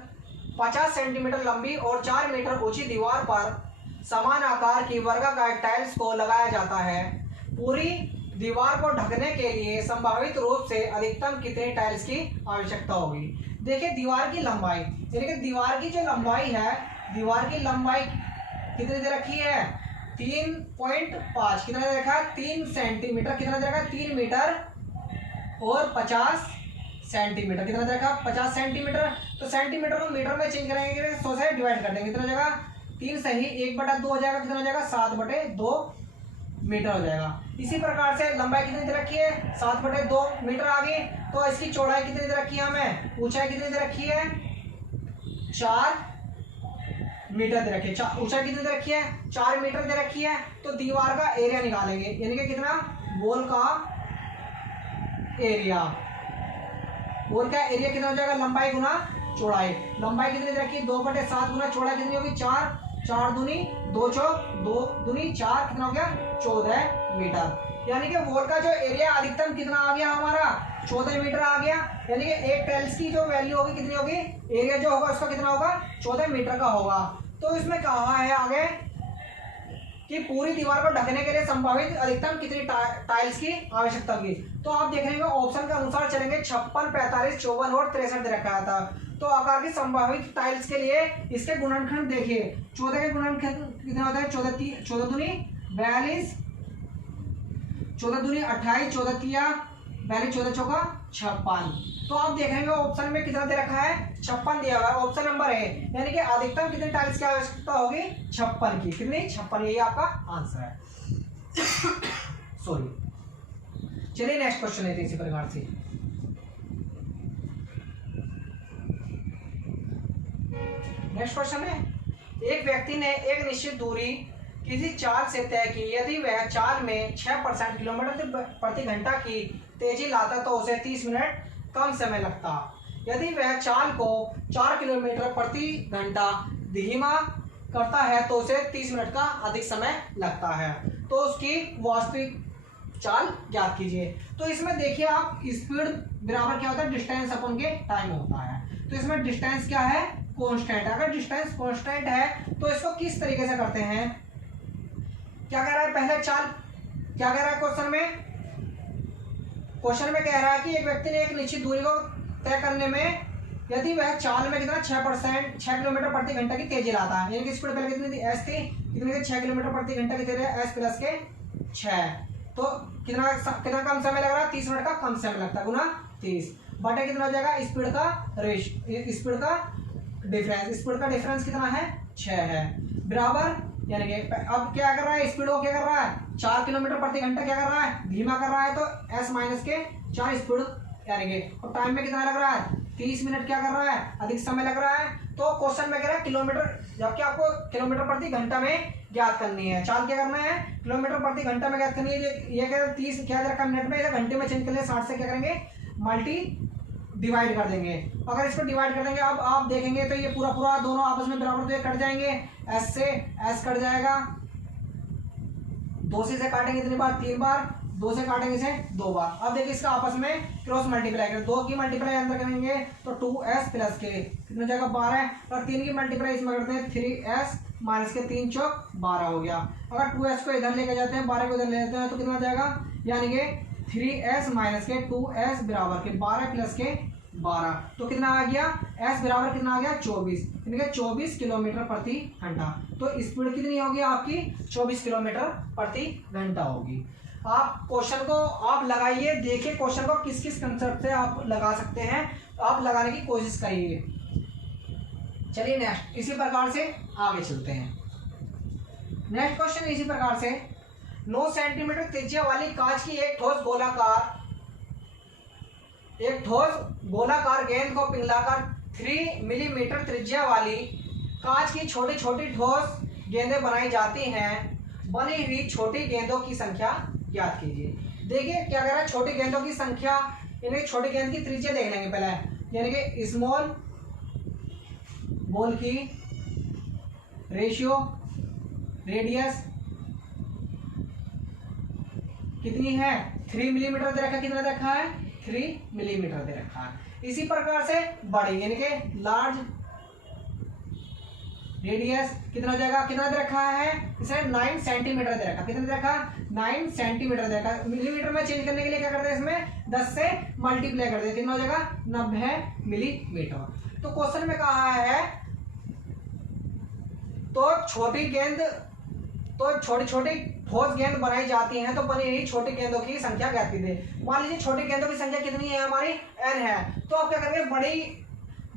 50 सेंटीमीटर लंबी और 4 मीटर ऊंची दीवार पर समान आकार की वर्गाकार टाइल्स को लगाया जाता है। पूरी दीवार को ढकने के लिए संभावित रूप से अधिकतम कितने टाइल्स की आवश्यकता होगी। देखिए दीवार की लंबाई, यानी कि दीवार की जो लंबाई है, दीवार की लंबाई कितनी दे रखी है 3.5, कितना दे रखा है 3 सेंटीमीटर, कितना दे रखा है 3 मीटर और 50 सेंटीमीटर, कितना दे रखा 50 सेंटीमीटर। तो सेंटीमीटर को मीटर में चेंज करेंगे, 100 से डिवाइड कर देंगे, कितना हो जाएगा 3 सही 1/2 हो जाएगा, कितना हो जाएगा 7/2 मीटर हो जाएगा। इसी प्रकार से लंबाई कितनी दे रखी है 7/2 मीटर आ गई। तो इसकी चौड़ाई कितनी दे रखी है, हमें ऊंचाई कितनी दे रखी है 4 मीटर दे रखी है, ऊंचाई कितनी दे रखी है 4 मीटर दे रखी है। तो दीवार का एरिया निकालेंगे, यानी कि कितना वॉल का एरिया, वॉल का एरिया कितना हो जाएगा लंबाई गुना चौड़ाई। लंबाई कितनी दे रखी है 2/7 गुना चौड़ाई कितनी होगी 4, 4 दूनी 2 चौक 2 दूनी 4, कितना हो गया 14 मीटर। यानी कि वॉल का जो एरिया अधिकतम कितना आ गया हमारा 14 मीटर आ गया। यानी कि एक टाइल्स की जो वैल्यू होगी कितनी होगी, एरिया जो होगा उसका कितना होगा 14 मीटर का होगा। तो इसमें कहा है आगे कि पूरी दीवार को ढकने के लिए संभावित अधिकतम कितनी टाइल्स की आवश्यकता होगी। तो आप देख रहे हैं ऑप्शन के अनुसार चलेंगे 56, 45, 54 और 63 दे रखा था। तो आकार की संभावित टाइल्स के लिए इसके गुणनखंड देखिए, 14 के गुणनखंड कितना होता है 14 दूनी 42, 14 दूनी 28, 14 तिया 42, 14 चौका 56। तो आप देख रहे हैं ऑप्शन में कितना दे रखा है 56 दिया हुआ है, ऑप्शन नंबर है। यानी कि अधिकतम कितने टाइल्स की आवश्यकता होगी 56 की, कितनी 56, यही आपका आंसर है। सॉरी, चलिए नेक्स्ट क्वेश्चन लेते हैं इसी प्रकार से। नेक्स्ट क्वेश्चन है, एक व्यक्ति ने एक निश्चित दूरी किसी चाल से तय की, यदि वह चाल में 6% किलोमीटर प्रति घंटा की तेजी लाता तो उसे 30 मिनट कम समय लगता। यदि वह चाल को 4 किलोमीटर प्रति घंटा धीमा करता है तो उसे 30 मिनट का अधिक समय लगता है। तो उसकी वास्तविक चाल ज्ञात कीजिए। तो इसमें देखिए आप स्पीड बराबर क्या होता है डिस्टेंस अपन के टाइम होता है। तो इसमें डिस्टेंस क्या है कांस्टेंट। अगर डिस्टेंस कांस्टेंट है तो इसको किस तरीके से करते हैं, क्या कह रहा है पहले चाल, क्या कह रहा है क्वेश्चन में, क्वेश्चन में कह रहा है कि एक व्यक्ति ने एक निश्चित दूरी को तय करने में यदि वह चाल में कितना 6 किलोमीटर प्रति घंटा की तेजी लाता है, यानी कि स्पीड पहले कितनी थी एस थी, कितनी थी 6 किलोमीटर प्रति घंटा की तेजी एस प्लस के 6, तो कितना कम समय लग रहा है 30 मिनट का कम समय लगता है गुना 30 बटे कितना हो जाएगा स्पीड का स्पीड का डिफरेंस कितना है 6 है बराबर। यानी कि अब क्या कर रहा है स्पीड को क्या कर रहा है 4 किलोमीटर प्रति घंटा क्या कर रहा है धीमा कर रहा है, तो एस माइनस के 4 स्पीड यानी कि और टाइम में कितना लग रहा है 30 मिनट क्या कर रहा है अधिक समय लग रहा है। तो क्वेश्चन में कह रहा है किलोमीटर, जबकि आपको किलोमीटर प्रति घंटा में ज्ञात करनी है, चाल क्या करना है किलोमीटर प्रति घंटा में ज्ञात करनी है। ये कह रहा 30 क्या रखा मिनट में, घंटे में चेंज कर ले 60 से क्या करेंगे मल्टी डिवाइड कर देंगे। अगर इसको डिवाइड कर देंगे अब आप देखेंगे तो ये पूरा दोनों आपस में बराबर तो ये कट जाएंगे, एस से एस कट जाएगा, 2 से काटेंगे कितनी बार 3 बार, 2 से काटेंगे इसे 2 बार। अब देखिए इसका आपस में क्रॉस मल्टीप्लाई करें, 2 की मल्टीप्लाई अंदर करेंगे तो 2s प्लस के कितना जाएगा 12 और 3 की मल्टीप्लाई इसमें करते हैं 3s माइनस के 3 चौक 12 हो गया। अगर 2s को इधर लेके जाते हैं 12 को इधर ले जाते हैं तो कितना जाएगा यानी कि 3s माइनस के 2s बराबर के 12 प्लस के 12, तो कितना आ गया s बराबर कितना आ गया 24, यानी कि 24 किलोमीटर प्रति घंटा। तो स्पीड कितनी होगी आपकी 24 किलोमीटर प्रति घंटा होगी। आप क्वेश्चन को आप लगाइए, देखिए क्वेश्चन को किस किस कंसेप्ट से आप लगा सकते हैं, आप लगाने की कोशिश करिए। चलिए नेक्स्ट इसी प्रकार से आगे चलते हैं। नेक्स्ट क्वेश्चन इसी प्रकार से 9 सेंटीमीटर त्रिज्या वाली कांच की एक ठोस गोलाकार गेंद को पिघलाकर 3 मिलीमीटर त्रिज्या वाली कांच की छोटी छोटी ठोस गेंदें बनाई जाती हैं। बनी हुई छोटी गेंदों की संख्या ज्ञात कीजिए। देखिए क्या कह रहा है छोटी गेंदों की संख्या, यानी छोटी गेंद की त्रिज्या देख लेंगे पहले, यानी कि स्मॉल बॉल की रेडियस कितनी है 3 मिलीमीटर दे रखा है, कितना दे रखा है 3 मिलीमीटर दे रखा है। इसी प्रकार से बड़ी यानी कि लार्ज रेडियस कितना हो जाएगा, कितना दे रखा है इसने 9 सेंटीमीटर दे रखा, कितना दे रखा 9 सेंटीमीटर दे रखा। मिलीमीटर में चेंज करने के लिए क्या करते हैं, इसमें 10 से मल्टीप्लाई कर देते, कितना हो जाएगा 90 मिलीमीटर। तो क्वेश्चन में कहा है तो छोटी गेंद तो छोटी छोटी ठोस गेंद बनाई जाती हैं तो बनी हुई छोटी गेंदों की संख्या ज्ञात कीजिए। मान लीजिए छोटी गेंदों की संख्या कितनी है हमारी n है, तो आप क्या करेंगे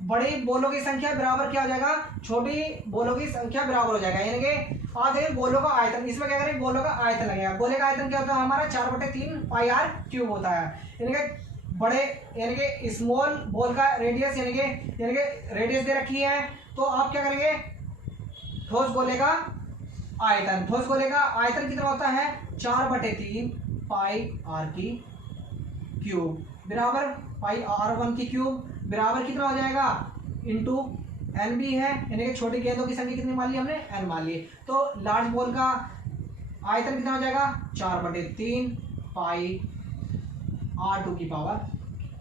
बड़ी बोलों की संख्या बराबर क्या हो जाएगा, छोटी बोलों की संख्या बराबर हो जाएगा। यानी कि आप देखिए गोलों का आयतन, इसमें क्या करेंगे गोलों का आयतन लगेगा। गोले का आयतन क्या होता है हमारा 4/3 पाई आर क्यूब होता है। यानी कि बड़े यानी कि स्मॉल बॉल का रेडियस यानी कि रेडियस दे रखी है, तो आप क्या करेंगे ठोस गोले का आयतन, ठोस गोले का आयतन कितना होता है 4/3 पाई आर की क्यूब बराबर पाई r1 की क्यूब बराबर कितना हो जाएगा इंटू एन भी है, यानी कि छोटी गेंदों की संख्या कितनी मान ली हमने n मान ली। तो लार्ज बॉल का आयतन कितना हो जाएगा 4/3 पाई r2 की पावर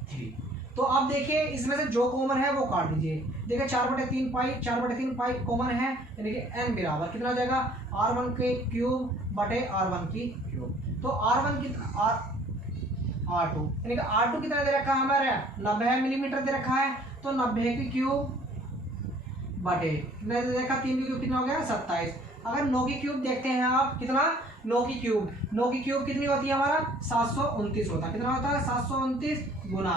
3। तो आप देखिए इसमें से जो कॉमन है वो काट दीजिए। देखिए 4/3 पाई कॉमन है, यानी कि n बराबर कितना हो जाएगा r1 के क्यूब बटे r1 की क्यूब। तो r1 कितना r2 यानी कि r2 कितना दे रखा है हमारे 90 मिलीमीटर दे रखा है, तो 90 की क्यूब बटे कितना दे रखा 3 की क्यूब कितना हो गया 27। अगर 9 की क्यूब देखते हैं आप कितना 9 की क्यूब कितनी होती है हमारा 729 होता है। कितना होता है 729 गुना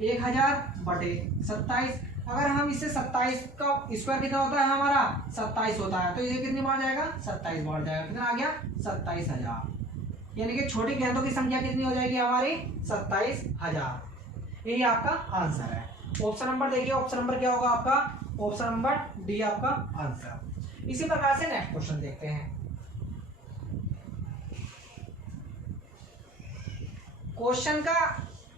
1000 बटे 27। अगर हम इससे 27 का स्क्वायर कितना होता है हमारा 27 होता है, तो ये कितनी बार जाएगा 27 बार जाएगा। कितना आ गया 27,000। यानी कि छोटी गेंदों की संख्या कितनी हो जाएगी हमारी 27,000। यही आपका आंसर है। ऑप्शन नंबर देखिए, ऑप्शन नंबर क्या होगा आपका, ऑप्शन नंबर डी आपका आंसर। इसी प्रकार से नेक्स्ट क्वेश्चन देखते हैं। क्वेश्चन का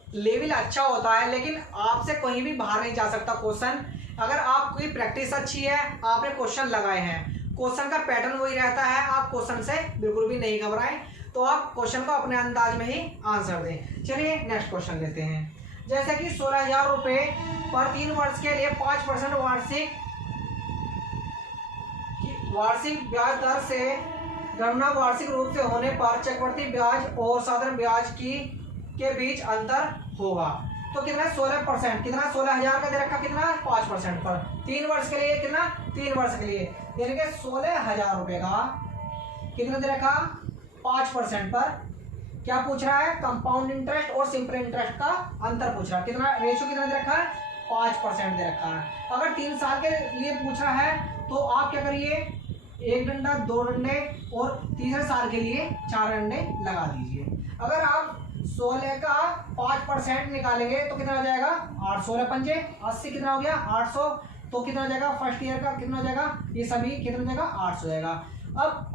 लेवल अच्छा होता है लेकिन आपसे कहीं भी बाहर नहीं जा सकता क्वेश्चन। अगर आपकी प्रैक्टिस अच्छी है, आपने क्वेश्चन लगाए हैं, क्वेश्चन का पैटर्न वही रहता है, आप क्वेश्चन से बिल्कुल भी नहीं घबराएं, तो आप क्वेश्चन को अपने अंदाज में ही आंसर दें। चलिए नेक्स्ट क्वेश्चन लेते हैं। जैसे कि 16,000 रुपए पर 3 वर्ष के लिए 5% वार्षिक ब्याज दर से गणना वार्षिक रूप से होने पर चक्रवृद्धि ब्याज और साधारण ब्याज के बीच अंतर होगा। तो कितना 16%, कितना 16,000 का दे रखा, कितना 5% पर 3 वर्ष के लिए, कितना 3 वर्ष के लिए, यानी कि 16,000 रुपए का कितना दे रखा 5% पर। क्या पूछ रहा है कंपाउंड इंटरेस्ट और सिंपल इंटरेस्ट का अंतर पूछ रहा है। कितना रेशियो कितना दे रखा है 5% दे रखा है। अगर 3 साल के लिए पूछ रहा है तो आप क्या करिए 1 डंडा 2 डंडे और तीसरे साल के लिए 4 डंडे लगा दीजिए। अगर आप 16 का 5% निकालेंगे तो कितना हो जाएगा 8, 16 पंजे 80, कितना हो गया 800। तो कितना हो जाएगा फर्स्ट ईयर का कितना हो जाएगा, ये सभी कितना हो जाएगा 800 हो जाएगा। अब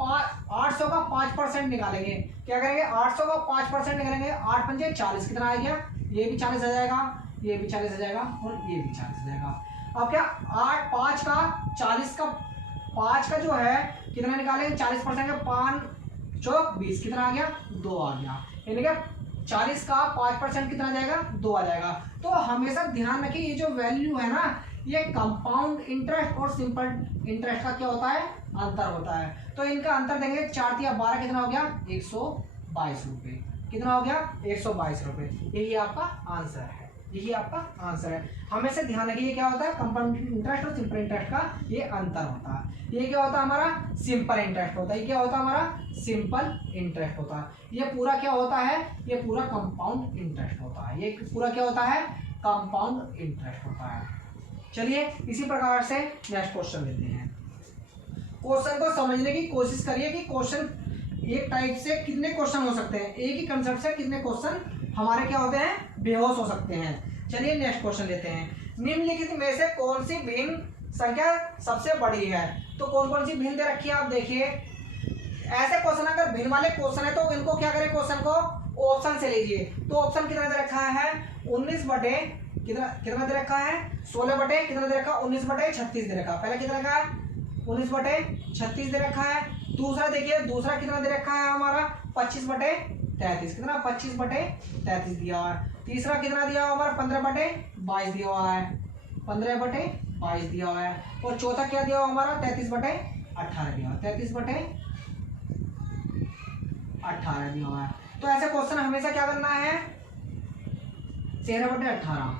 800 का 5% निकालेंगे, क्या करेंगे 800 का 5% निकालेंगे, 8 पंजे 40, कितना आ गया, ये भी 40 आ जाएगा, ये भी 40 आ जाएगा और ये भी 40 आ जाएगा। अब क्या 5 का जो है कितना निकालेंगे 40% का 5 चौक 20, कितना आ गया 2 आ गया। यानी कि 40 का 5% कितना आ जाएगा 2 आ जाएगा। तो हमेशा ध्यान रखिए ये जो वैल्यू है ना, ये कंपाउंड इंटरेस्ट और सिंपल इंटरेस्ट का क्या होता है अंतर होता है। तो इनका अंतर देंगे 4 या 12 कितना हो गया 122 रुपए, कितना हो गया 122 रुपए। यही आपका आंसर है, यही आपका आंसर है। हमेशा ध्यान रखिए ये क्या होता है कंपाउंड इंटरेस्ट और सिंपल इंटरेस्ट का ये अंतर होता है। ये क्या होता है हमारा सिंपल इंटरेस्ट होता है, ये क्या होता है हमारा सिंपल इंटरेस्ट होता है। ये पूरा क्या होता है, ये पूरा कंपाउंड इंटरेस्ट होता है, ये पूरा क्या होता है कंपाउंड इंटरेस्ट होता है। चलिए इसी प्रकार से नेक्स्ट क्वेश्चन लेते हैं। क्वेश्चन को समझने की कोशिश करिए कि क्वेश्चन एक टाइप से कितने क्वेश्चन हो सकते हैं, एक ही कंसेप्ट से कितने क्वेश्चन हमारे क्या होते हैं बेहोश हो सकते हैं। चलिए नेक्स्ट क्वेश्चन लेते हैं। निम्नलिखित में से कौन सी भिन्न संख्या सबसे बड़ी है। तो कौन कौन सी भिन्न दे रखी है आप देखिए। ऐसे क्वेश्चन अगर भिन्न वाले क्वेश्चन है तो इनको क्या करें क्वेश्चन को ऑप्शन से लीजिए। तो ऑप्शन कितना दे रखा है 19 बटे कितना दे रखा है 16 बटे कितना दे रखा 19 बटे 36 दे रखा। पहले कितना रखा है 19 बटे 36 दे रखा है। दूसरा देखिए दूसरा कितना दे रखा है हमारा 25 बटे 33, कितना 25 बटे 33 दिया हुआ है। तीसरा कितना दिया हुआ हमारा 15/22 दिया हुआ है, 15/22 दिया हुआ है। और चौथा क्या दिया हुआ हमारा 33/18 दिया हुआ, 33/18 दिया हुआ है। तो ऐसे क्वेश्चन हमेशा क्या करना है, 13/18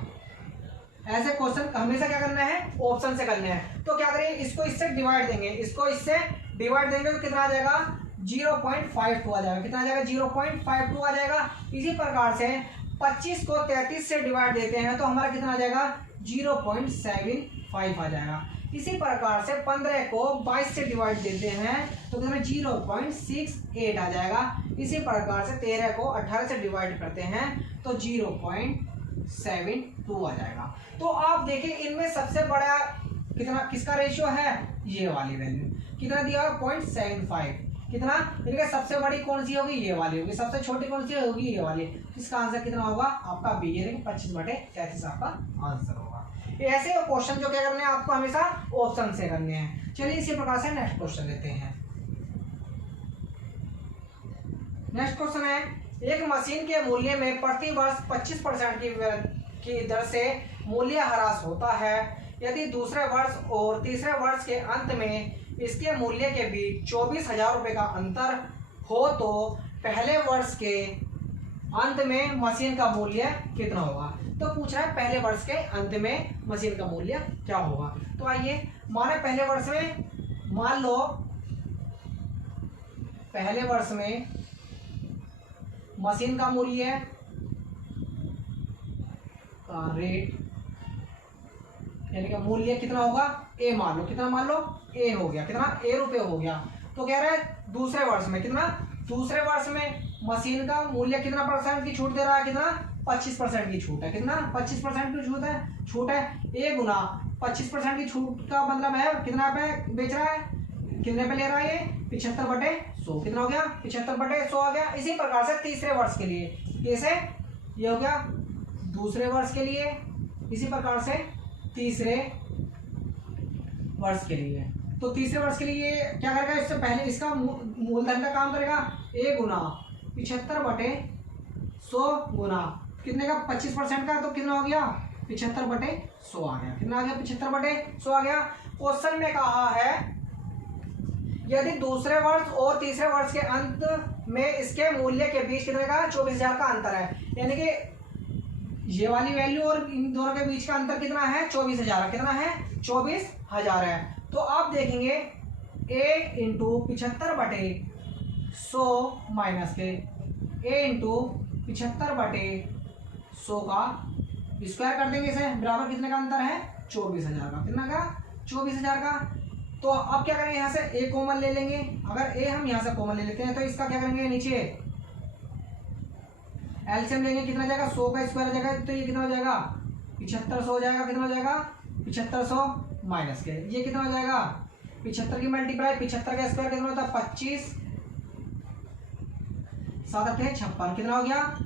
ऐसे क्वेश्चन हमेशा क्या करना है, ऑप्शन से करने हैं। तो क्या करेंगे, इसको इससे डिवाइड देंगे, इसको इससे डिवाइड देंगे तो कितना आ जाएगा 0.52 आ जाएगा, कितना आ जाएगा 0.52 आ जाएगा। इसी प्रकार से 25 को 33 से डिवाइड देते हैं तो हमारा कितना आ जाएगा 0.75 आ जाएगा। इसी प्रकार से 15 को 22 से डिवाइड देते हैं तो कितना 0.68 आ जाएगा। इसी प्रकार से 13 को 18 से डिवाइड करते हैं तो 0.72 आ जाएगा। तो आप देखिए इनमें सबसे बड़ा कितना किसका रेशियो है, ये वाली वैल्यू कितना दिया 0.75, कितना इनके सबसे बड़ी कौन सी होगी, ये वाली होगी, सबसे छोटी कौन सी होगी, ये वाली। इसका आंसर कितना होगा आपका बी, यानी 25/33 आपका आंसर होगा। ऐसे क्वेश्चन जो क्या करने हैं आपको हमेशा ऑप्शन से करने हैं। चलिए इसी प्रकार से नेक्स्ट क्वेश्चन लेते हैं। नेक्स्ट क्वेश्चन है, एक मशीन के मूल्य में प्रति वर्ष 25% की दर से मूल्य ह्रास होता है। यदि दूसरे वर्ष और तीसरे वर्ष के अंत में इसके मूल्य के बीच 24,000 रुपये का अंतर हो तो पहले वर्ष के अंत में मशीन का मूल्य कितना होगा। तो पूछ रहा है पहले वर्ष के अंत में मशीन का मूल्य क्या होगा। तो आइए माने पहले वर्ष में, मान लो पहले वर्ष में मशीन का मूल्य का रेट यानी कि मूल्य कितना होगा, ए मान लो, कितना मान लो ए हो गया, कितना ए रुपये हो गया। तो कह रहा है दूसरे वर्ष में कितना, दूसरे वर्ष में मशीन का मूल्य कितना % की छूट दे रहा है, कितना 25% की छूट है, कितना 25% की छूट है। ए गुना 25% की छूट का मतलब है कितना पे बेच रहा है, कितने पे ले रहा है ये 75/100, कितना हो गया 75/100 आ गया। इसी प्रकार से तीसरे वर्ष के लिए कैसे, ये हो गया दूसरे वर्ष के लिए, इसी प्रकार से तीसरे वर्ष के लिए। तो तीसरे वर्ष के लिए क्या करेगा, इससे पहले इसका मूलधन का काम करेगा, ए गुना 75/100 गुना कितने का 25% का, तो कितना हो गया 75/100 आ गया, कितना आ गया 75/100 आ गया। क्वेश्चन में कहा है यदि दूसरे वर्ष और तीसरे वर्ष के अंत में इसके मूल्य के बीच कितने का 24,000 का अंतर है, यानी कि ये वाली वैल्यू और इन दोनों के बीच का अंतर कितना है 24,000, कितना है 24,000 है। तो आप देखेंगे a इंटू 75/100 माइनस के a इंटू 75/100 का स्क्वायर कर देंगे, इसे बराबर कितने का अंतर है 24,000 का, कितना का 24,000 का। तो अब क्या करेंगे, यहाँ से a कॉमन ले लेंगे, अगर a हम यहाँ से कॉमन ले लेते हैं तो इसका क्या करेंगे नीचे एलसीएम लेंगे, कितना जाएगा 100 का स्क्वायर हो जाएगा, तो ये कितना हो जाएगा 7500 हो जाएगा, कितना हो जाएगा 7500 माइनस के ये कितना हो जाएगा 75 की मल्टीप्लाई 75 का स्क्वायर कितना होता है 25, 7 8 56, कितना हो गया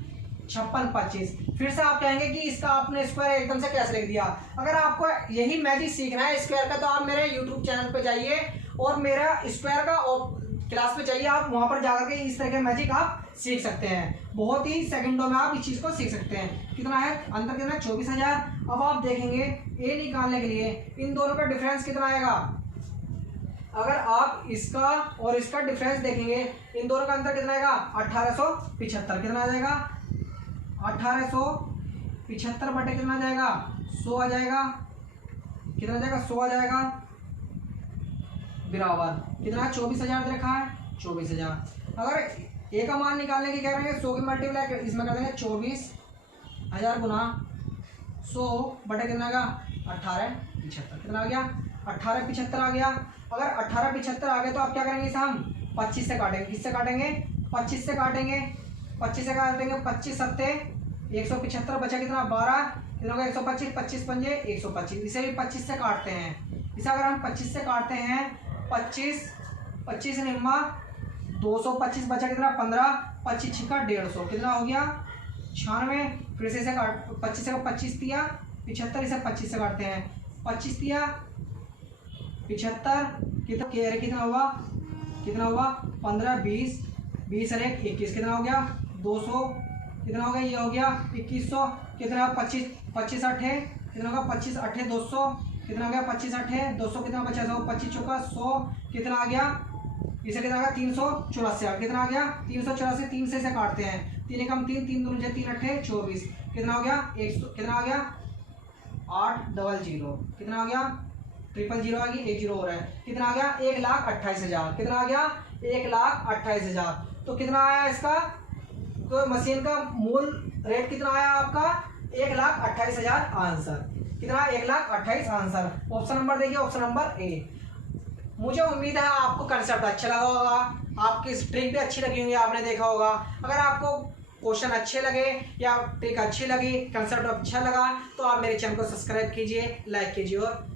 56 25। फिर से आप कहेंगे कि इसका आपने स्क्वायर एकदम से कैसे लिख दिया। अगर आपको यही मैजिक सीखना है स्क्वायर का तो आप मेरे यूट्यूब चैनल पे जाइए और मेरा स्क्वायर का क्लास पे जाइए, आप वहां पर जाकर के इस तरह के मैजिक आप सीख सकते हैं। बहुत ही सेकंडों में आप इस चीज को सीख सकते हैं। कितना है अंतर, कितना 24,000। अब आप देखेंगे ए निकालने के लिए इन दोनों का डिफरेंस कितना आएगा, अगर आप इसका और इसका डिफरेंस देखेंगे इन दोनों का अंतर कितना आएगा 1875, कितना आ जाएगा 1875 बटे कितना आ जाएगा 100 आ जाएगा, कितना आ जाएगा 100 आ जाएगा, बराबर कितना 24,000 रखा है 24,000। अगर ए का मान निकालने की कह रहे हैं 100 की मल्टीप्लाई इसमें कर देंगे 24,000 गुना 100 बटे कितना का 1875, कितना आ गया 1875 आ गया। अगर 1875 आ गया तो आप क्या करेंगे इसे हम 25 से काटेंगे, किससे काटेंगे 25 से काटेंगे, 25 से काटेंगे 25 सत्ते 175 बचा कितना 12, कितना होगा 125, 25 पंजे 125, इसे भी 25 से काटते हैं। इसे अगर हम 25 से काटते हैं 25 निम्मा 225 बचा कितना 15, 25 छिक्का 150, कितना हो गया 96। फिर से इसे काट 25 से 25 दिया 75, इसे 25 से काटते हैं 25 दिया 75, कितना हुआ 15 20 20 और 1 21, कितना हो गया कितना हो गया, ये हो गया 2100, कितना 25 25 8 कितना होगा 25 8 200, कितना हो गया 25 8 200, कितना बचा 100, 25 चौका 100, कितना आ गया, इसे कितना आ गया 384, कितना आ गया 384, 3 से काटते हैं, 3 एकम 3, 3 दूनी 3 8 24, कितना हो गया 100, कितना आ गया 800, कितना आ गया 000 आ गई, 1 0 हो रहा है, कितना आ गया 1,28,000, कितना आ गया 1,28,000। तो कितना आया इसका, तो मशीन का मूल रेट कितना आया आपका 1,28,000 आंसर, कितना 1,28,000 आंसर। ऑप्शन नंबर देखिए, ऑप्शन नंबर ए। मुझे उम्मीद है आपको कंसेप्ट अच्छा लगा होगा, आपकी ट्रिक भी अच्छी लगी होगी, आपने देखा होगा। अगर आपको क्वेश्चन अच्छे लगे या ट्रिक अच्छी लगी, कंसेप्ट अच्छा लगा, तो आप मेरे चैनल को सब्सक्राइब कीजिए, लाइक कीजिए और